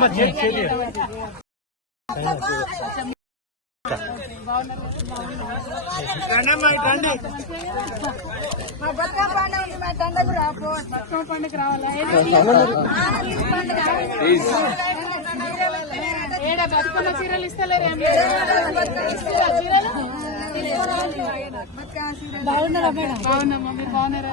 మా బతుకమ్మ పండుగ ఉంది మా తండ్రికి రాపో బతుకమ్మ పండుగ రావాలా ఏడా బతుకమ్మ చీరలు ఇస్తలేరు బాగున్నారా మేడం బాగున్నామ్మా మీరు బాగున్నారా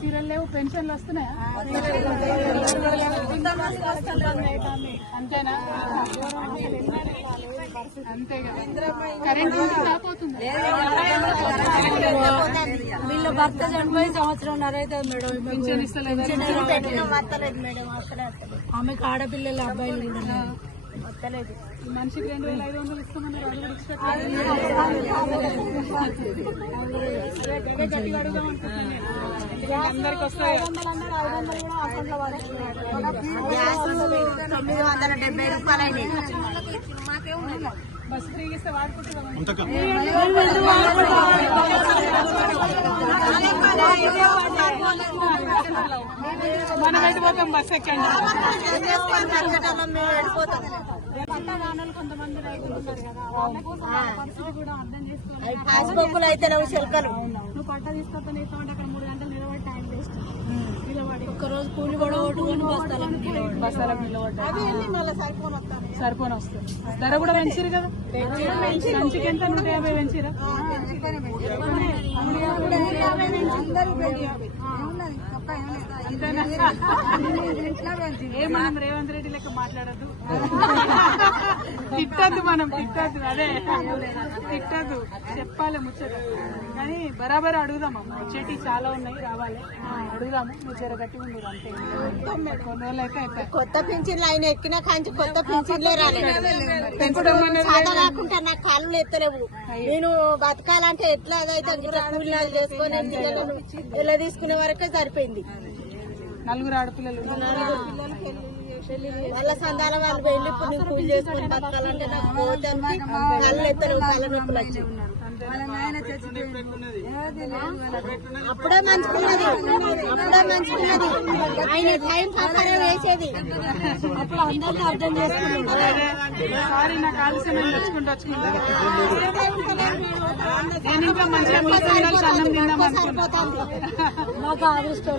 చీరలు లేవు పెన్షన్లు వస్తున్నాయి అంతేనా అంతే కదా కరెంట్ రాపోతుంది వీళ్ళ భర్త చనిపోయి సంవత్సరం అయితే మేడం పెన్షన్ ఇస్తలేదు ఆమెకు ఆడపిల్లలు అబ్బాయిలు కూడా వస్తలేదు మనిషికి రెండు వేల ఐదు వందలు ఇస్తామన్నారు అది కూడా గట్టిగా తొమ్మిది వందల డెబ్బై రూపాయలు వాడుకుంటున్నాం పోతాం బస్ ఎక్కండి కొంతమంది రైతులు కదా వాళ్ళకి కూడా అర్థం చేసుకోవాలి నువ్వు కొట్ట తీసుకొస్తా నీతో అక్కడ మూడు గంటలు నిలబడి టైం వేస్ట్ ఒక్కరోజు కూలి కూడా వస్తుంది ధర కూడా పెంచిరు కదా మంచికి ఎంత నూట యాభై పెంచిరా రేవంత్ రెడ్డి లెక్క మాట్లాడద్దు తిట్టదు మనం తిట్టదు అదే తిట్టదు చెప్పాలి ముచ్చట కానీ బరాబర్ అడుగుదాం అమ్మ వచ్చేటి చాలా ఉన్నాయి రావాలి అడుగుదాము ముచ్చర గట్టి ఉండదు అంటే కొన్ని కొత్త పింఛన్లు ఆయన ఎక్కిన కాంచి కొత్త పింఛన్లే నా నాకు కాళ్ళు ఎత్తలేవు నేను బతకాలంటే ఎట్లా అదైతే కూలినాలు ఇలా తీసుకునే వరకే సరిపోయింది నలుగురు ఆడపిల్లలు అప్పుడే మంచుకున్నది అప్పుడే మంచుకున్నది ఆయన టైం పక్కన వేసేది అప్పుడు అందరికీ అర్థం చేసుకున్నాం మాకు ఆదిష్టం